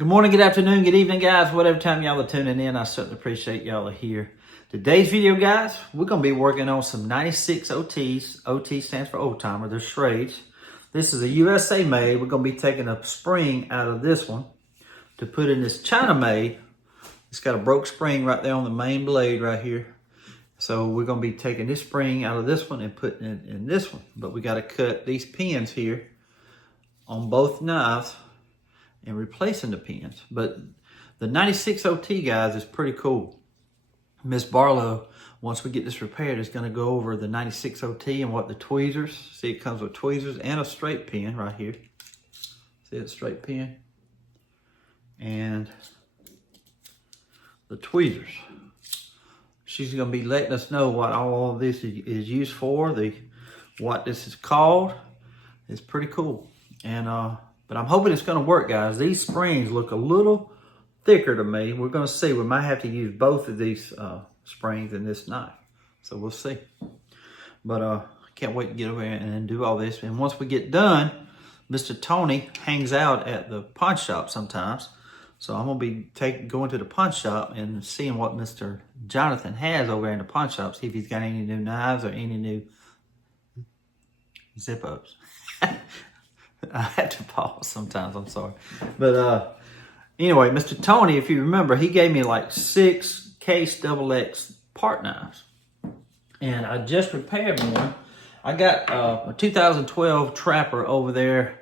Good morning, good afternoon, good evening, guys. Whatever time y'all are tuning in, I certainly appreciate y'all are here. Today's video, guys, we're going to be working on some 96 OTs. OT stands for old timer. They're Schrades. This is a USA made. We're going to be taking a spring out of this one to put in this China made. It's got a broke spring right there on the main blade right here. So we're going to be taking this spring out of this one and putting it in this one. But we got to cut these pins here on both knives and replacing the pins. But the 96 OT, guys, is pretty cool. Miss Barlow, once we get this repaired, is going to go over the 96 OT and what the tweezers. See, it comes with tweezers and a straight pin right here. See that straight pin? And the tweezers. She's going to be letting us know what all of this is used for, what this is called. It's pretty cool. And but I'm hoping it's going to work, guys. These springs look a little thicker to me. We're going to see. We might have to use both of these springs in this knife. So we'll see. But I can't wait to get over here and do all this. And once we get done, Mr. Tony hangs out at the pawn shop sometimes. So I'm going to be going to the pawn shop and seeing what Mr. Jonathan has over there in the pawn shop. See if he's got any new knives or any new zip-ups. I have to pause sometimes, I'm sorry. But anyway, Mr. Tony, if you remember, he gave me like 6 case XX part knives. And I just repaired one. I got a 2012 Trapper over there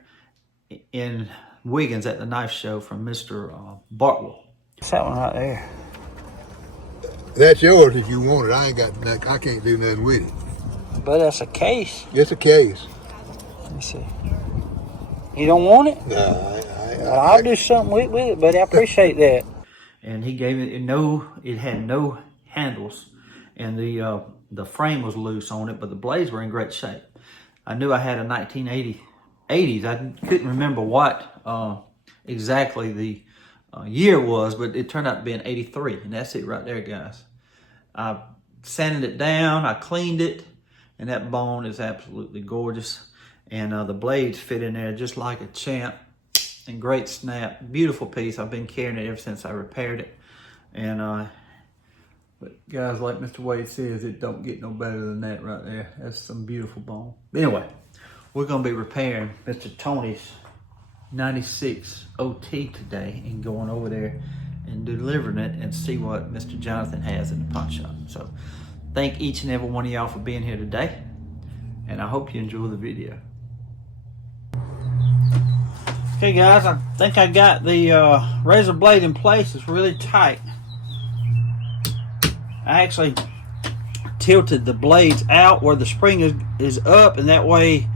in Wiggins at the knife show from Mr. Bartwell. It's that one right there. That's yours if you want it. I can't do nothing with it. But that's a case. It's a case. Let me see. You don't want it? No, I'll do something with it, but I appreciate that. And he gave it it had no handles, and the frame was loose on it, but the blades were in great shape. I knew I had a 1980s. I couldn't remember what exactly the year was, but it turned out to be an 83, and that's it right there, guys. I sanded it down, I cleaned it, and that bone is absolutely gorgeous. And the blades fit in there just like a champ. And great snap. Beautiful piece. I've been carrying it ever since I repaired it. And but guys, like Mr. Wade says, it don't get no better than that right there. That's some beautiful bone. But anyway, we're going to be repairing Mr. Tony's 96 OT today and going over there and delivering it and see what Mr. Jonathan has in the pawn shop. So thank each and every one of y'all for being here today. And I hope you enjoy the video. Okay, guys, I think I got the razor blade in place. It's really tight. I actually tilted the blades out where the spring is up, and that way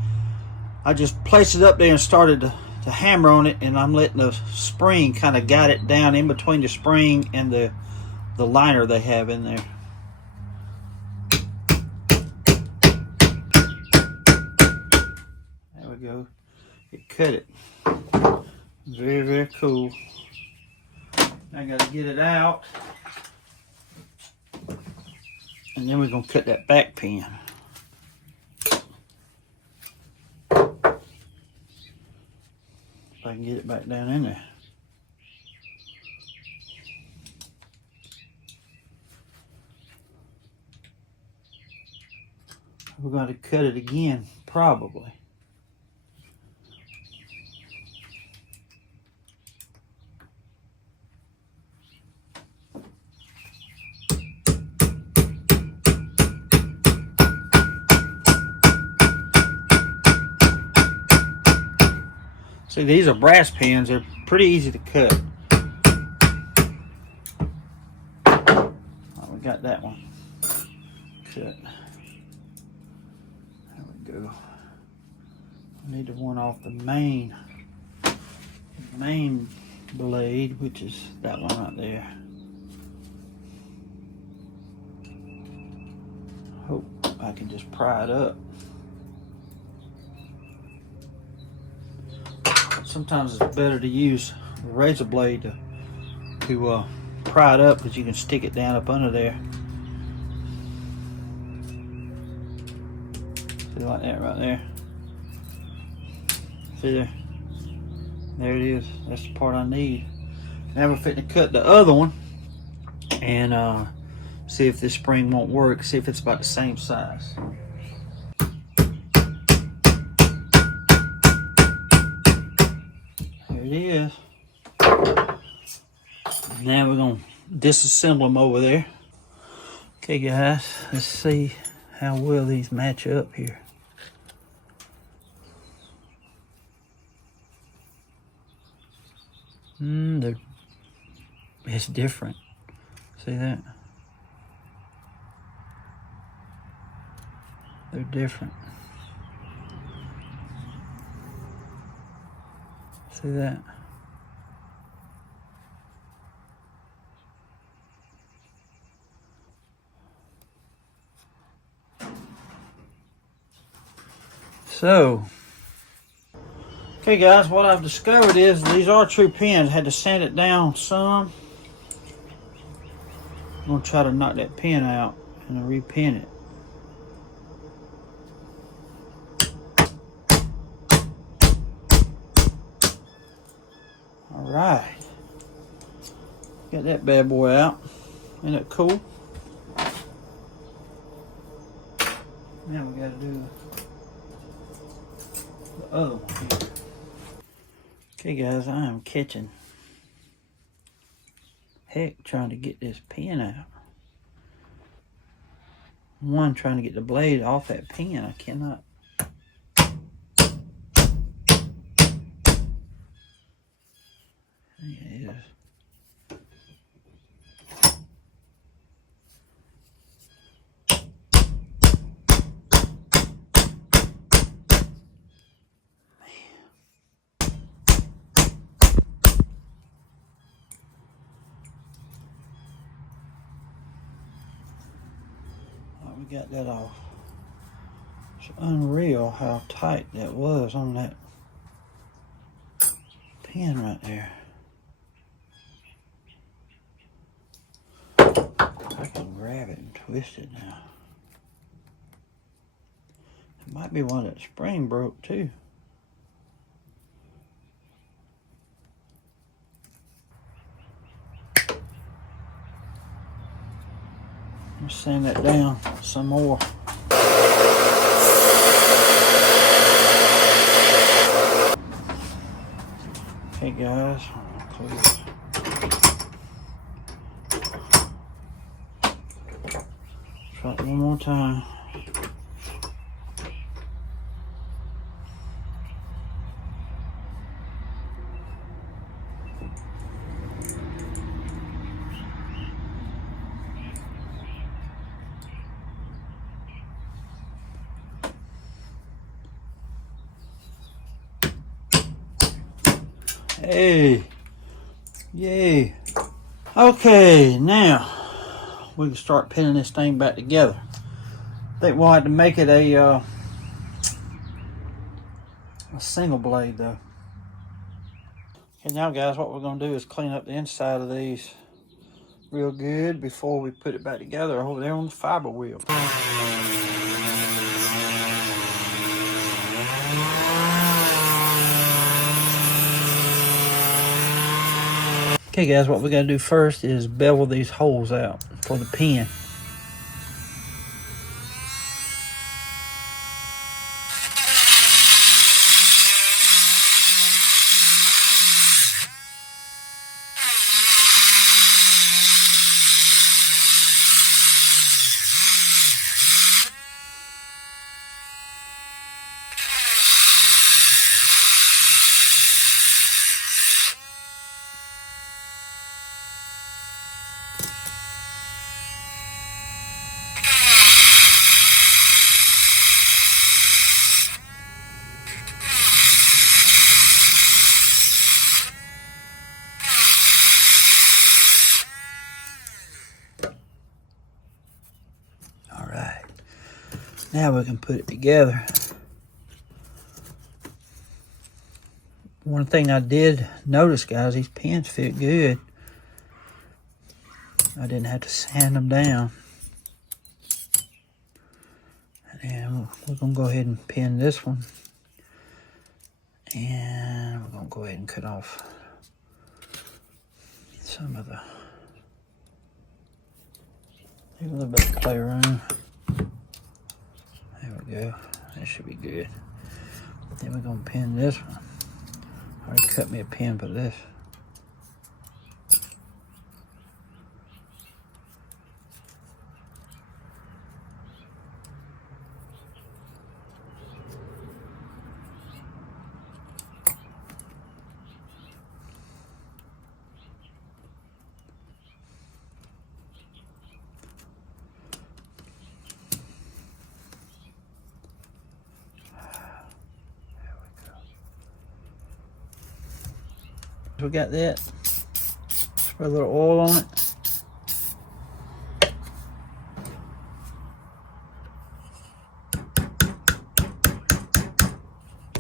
I just placed it up there and started to hammer on it, and I'm letting the spring kind of guide it down in between the spring and the liner they have in there. There we go. It cut it. Very, very cool. I got to get it out. And then we're going to cut that back pin. If I can get it back down in there. We're going to cut it again, probably. See, these are brass pins. They're pretty easy to cut. Oh, we got that one cut. There we go. I need the one off the main blade, which is that one right there. Hope I can just pry it up. Sometimes it's better to use a razor blade to pry it up, because you can stick it down up under there. See, like that right there. See there? There it is. That's the part I need. Now we're fitting to cut the other one and see if this spring won't work. See if it's about the same size. Here it is. Now we're gonna disassemble them over there. Okay guys, let's see how well these match up here. It's different. See that? They're different. See that? So, okay guys, what I've discovered is these are true pins. I had to sand it down some. I'm gonna try to knock that pin out and repin it. All right, got that bad boy out. Isn't that cool? Now we gotta do the other one here. Okay guys, I am catching heck trying to get this pin out. One, trying to get the blade off that pin. I cannot. There it is. We got that off. It's unreal how tight that was on that pin right there. I can grab it and twist it now. It might be one that spring broke too. Let's sand that down some more. Okay guys, close. Try it one more time. Hey, yay. Okay, now we can start pinning this thing back together. I think we'll have to make it a single blade though. Okay, now guys, what we're gonna do is clean up the inside of these real good before we put it back together over there on the fiber wheel. Okay guys, what we gotta do first is bevel these holes out for the pin. Now we can put it together. One thing I did notice, guys, these pins fit good. I didn't have to sand them down. And we're gonna go ahead and pin this one. And we're gonna go ahead and cut off some of the, leave a little bit of play room. There we go. That should be good. Then we're gonna pin this one. I already cut me a pin for this. We got that. Spread a little oil on it.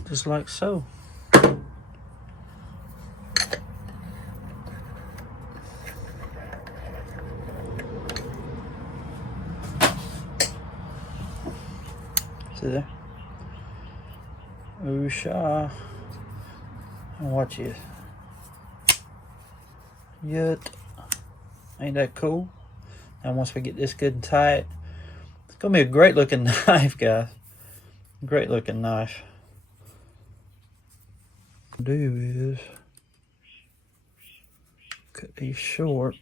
Just like so. See there? Oosha. And watch this. Yet, ain't that cool? Now once we get this good and tight, it's gonna be a great looking knife, guys. Great looking knife. What I'll do is cut these short.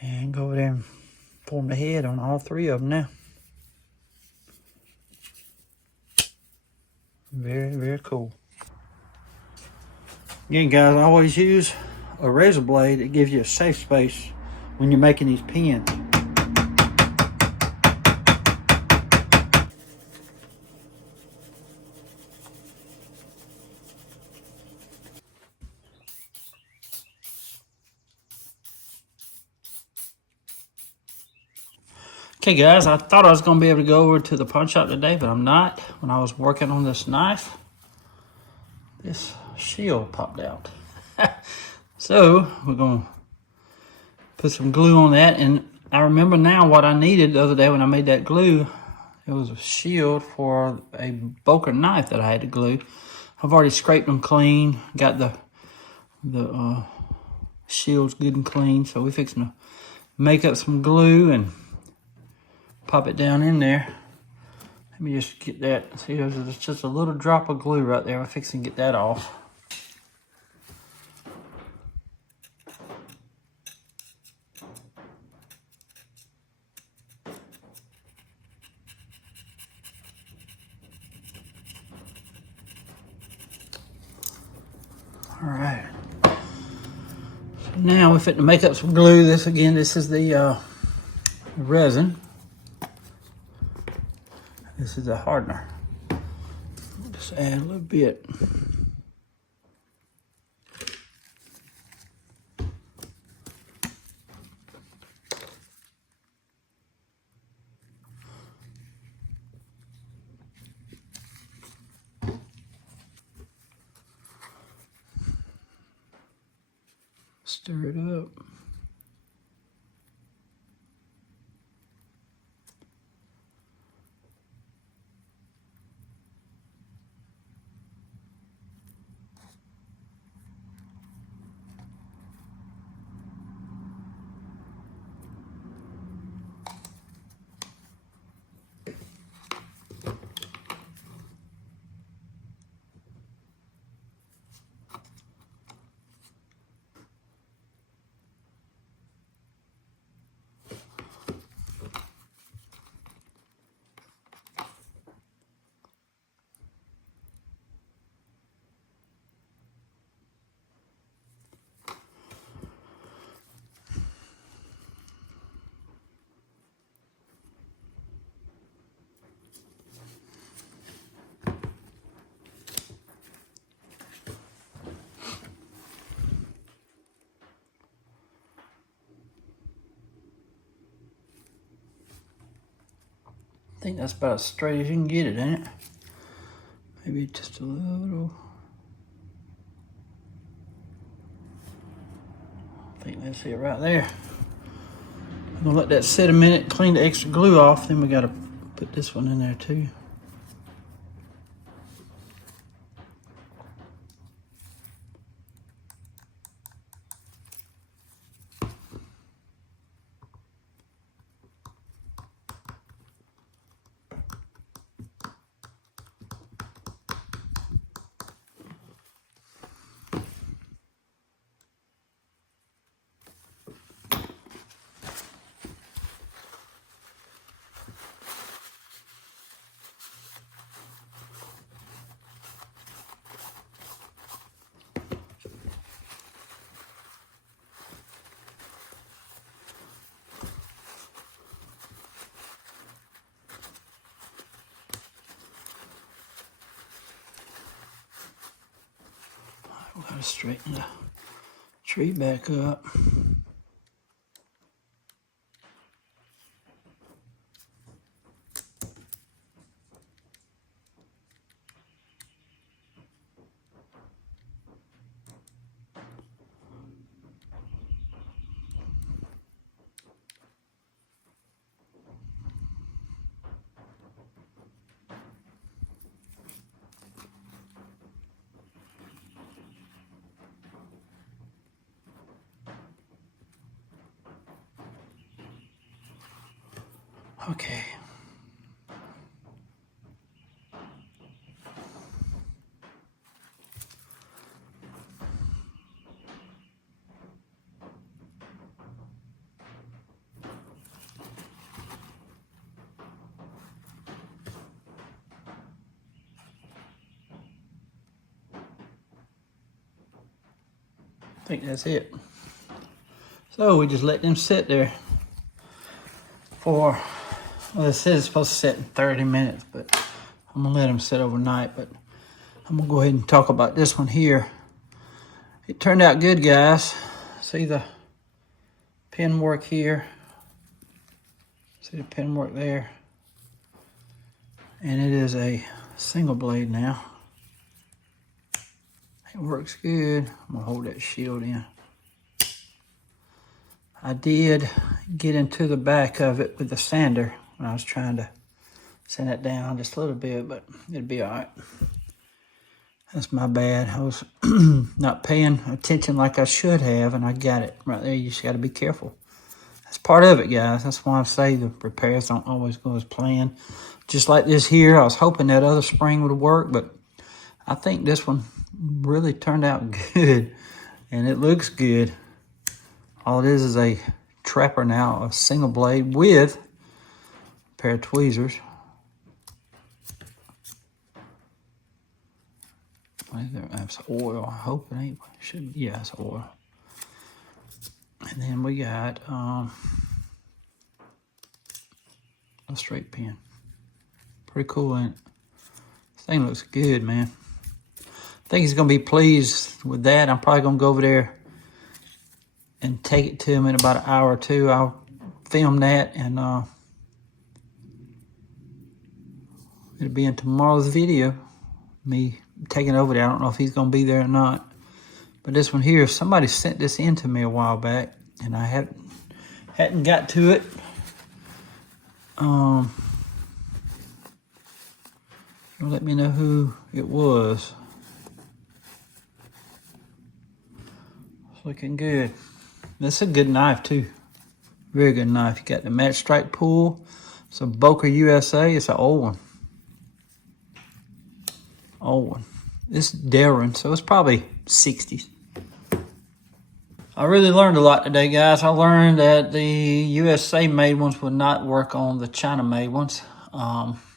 And go over there and form the head on all three of them now. Very, very cool. Again, guys, I always use a razor blade. It gives you a safe space when you're making these pins. Okay, guys, I thought I was going to be able to go over to the pawn shop today, but I'm not. When I was working on this knife, this shield popped out. So we're going to put some glue on that. And I remember now what I needed the other day when I made that glue. It was a shield for a Boker knife that I had to glue. I've already scraped them clean, got the shields good and clean. So we're fixing to make up some glue and pop it down in there. Let me just get that. See, there's just a little drop of glue right there. I'm fixing to get that off. All right. So now we're fitting to make up some glue. This is the resin. This is a hardener. Just add a little bit. Stir it up. I think that's about as straight as you can get it, ain't it? Maybe just a little. I think that's it right there. I'm gonna let that sit a minute, clean the extra glue off, then we gotta put this one in there too. Try to straighten the tree back up. Okay. I think that's it. So we just let them sit there for, well, it says it's supposed to sit in 30 minutes, but I'm gonna let them sit overnight. But I'm gonna go ahead and talk about this one here. It turned out good, guys. See the pin work here. See the pin work there. And it is a single blade now. It works good. I'm gonna hold that shield in. I did get into the back of it with the sander when I was trying to sand it down just a little bit, but it'd be all right. That's my bad. I was not paying attention like I should have, and I got it right there. You just got to be careful. That's part of it, guys. That's why I say the repairs don't always go as planned. Just like this here, I was hoping that other spring would work, but I think this one really turned out good, and it looks good. All it is a trapper now, a single blade with a pair of tweezers. That's oil. I hope it ain't. Yeah, it's oil. And then we got a straight pin. Pretty cool, ain't it? This thing looks good, man. I think he's gonna be pleased with that. I'm probably gonna go over there and take it to him in about an hour or two. I'll film that, and it'll be in tomorrow's video. Me taking over there. I don't know if he's gonna be there or not. But this one here, somebody sent this in to me a while back, and I hadn't got to it. Let me know who it was. It's looking good. This is a good knife too. Very good knife. You got the match strike pull. It's a Boker USA. It's an old one. Old one. It's Darren, so it's probably 60s. I really learned a lot today, guys. I learned that the USA made ones would not work on the China made ones.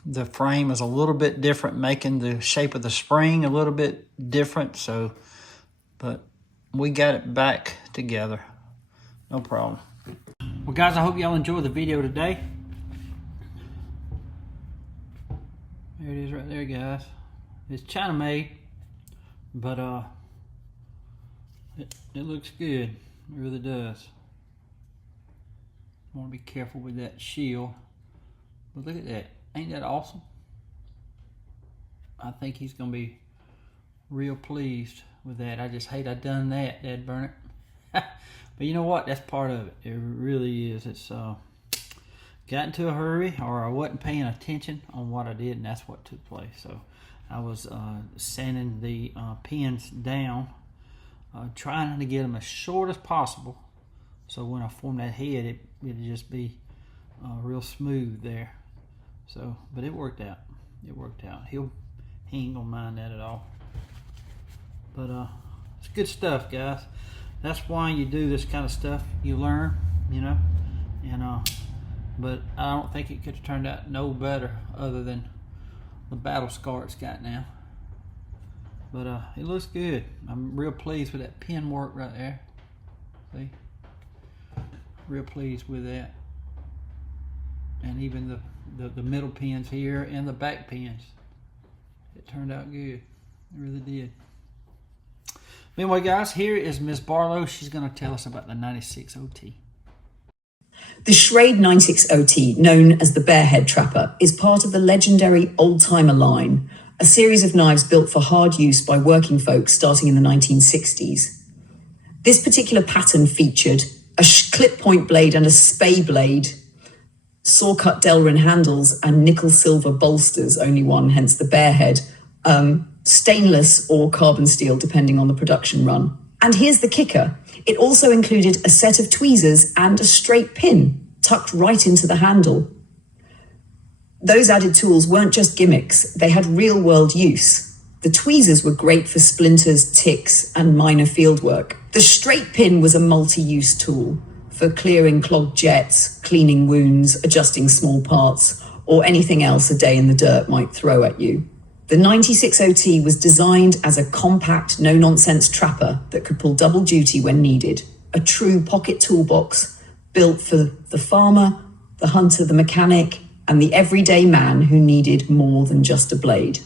The frame is a little bit different, making the shape of the spring a little bit different. So, but we got it back together. No problem. Well, guys, I hope y'all enjoyed the video today. There it is right there, guys. It's China made, but it looks good. It really does. I want to be careful with that shield. But look at that. Ain't that awesome? I think he's going to be real pleased with that. I just hate I done that, Dad burn it. But you know what? That's part of it. It really is. It's got into a hurry, or I wasn't paying attention on what I did, and that's what took place. So I was sanding the pins down, trying to get them as short as possible, so when I form that head, it'd just be real smooth there. So, but it worked out. It worked out. He ain't gonna mind that at all. But it's good stuff, guys. That's why you do this kind of stuff. You learn, you know. And but I don't think it could have turned out no better, other than the battle scar it's got now. But it looks good. I'm real pleased with that pin work right there. See? Real pleased with that. And even the middle pins here and the back pins. It turned out good. It really did. Anyway, guys, here is Miss Barlow. She's going to tell us about the 96 OT. The Schrade 96 OT, known as the Bearhead Trapper, is part of the legendary Old-Timer line, a series of knives built for hard use by working folk starting in the 1960s. This particular pattern featured a clip point blade and a spay blade, saw-cut Delrin handles and nickel-silver bolsters, only one, hence the Bearhead, stainless or carbon steel, depending on the production run. And here's the kicker. It also included a set of tweezers and a straight pin tucked right into the handle. Those added tools weren't just gimmicks, they had real-world use. The tweezers were great for splinters, ticks, and minor fieldwork. The straight pin was a multi-use tool for clearing clogged jets, cleaning wounds, adjusting small parts, or anything else a day in the dirt might throw at you. The 96 OT was designed as a compact, no-nonsense trapper that could pull double duty when needed. A true pocket toolbox built for the farmer, the hunter, the mechanic, and the everyday man who needed more than just a blade.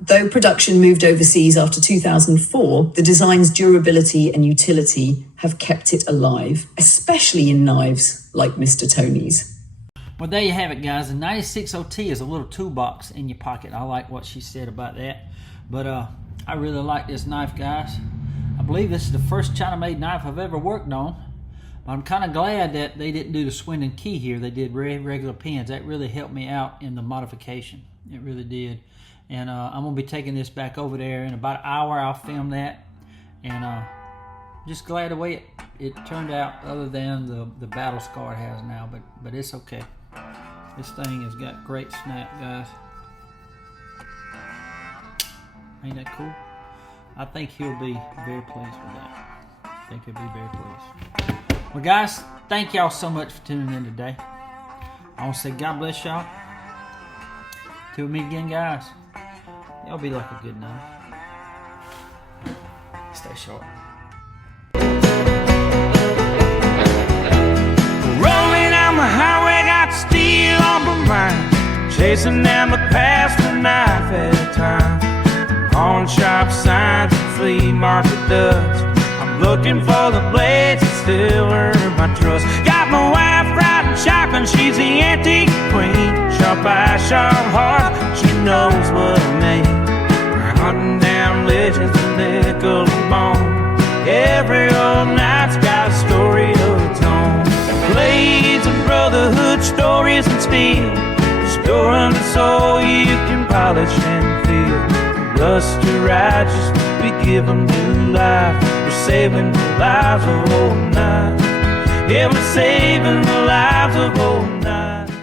Though production moved overseas after 2004, the design's durability and utility have kept it alive, especially in knives like Mr. Tony's. Well, there you have it, guys. The 96 OT is a little toolbox in your pocket. I like what she said about that. But I really like this knife, guys. I believe this is the first China-made knife I've ever worked on. But I'm kind of glad that they didn't do the Swindon key here. They did regular pins. That really helped me out in the modification. It really did. And I'm going to be taking this back over there in about an hour. I'll film that. And just glad the way it turned out, other than the battle scar it has now. But it's okay. This thing has got great snap, guys. Ain't that cool? I think he'll be very pleased with that. I think he'll be very pleased. Well, guys, thank y'all so much for tuning in today. I want to say God bless y'all. Till we meet again, guys. Y'all be like a good night. Stay sharp. Rolling down the highway, got steel on my mind, chasing down the past one knife at a time. Pawn shop signs and flea market duds, I'm looking for the blades that still earn my trust. Got my wife riding shotgun, she's the antique queen. Sharp eye, sharp heart, she knows what I mean. Hunting down legends of nickel and bone. Every old night's got a story of its own. Blades and brotherhood, stories and steel, storing the soul you can polish and feel. Dust to righteous, we give them new life. We're saving the lives of old knives. Yeah, we're saving the lives of old knives.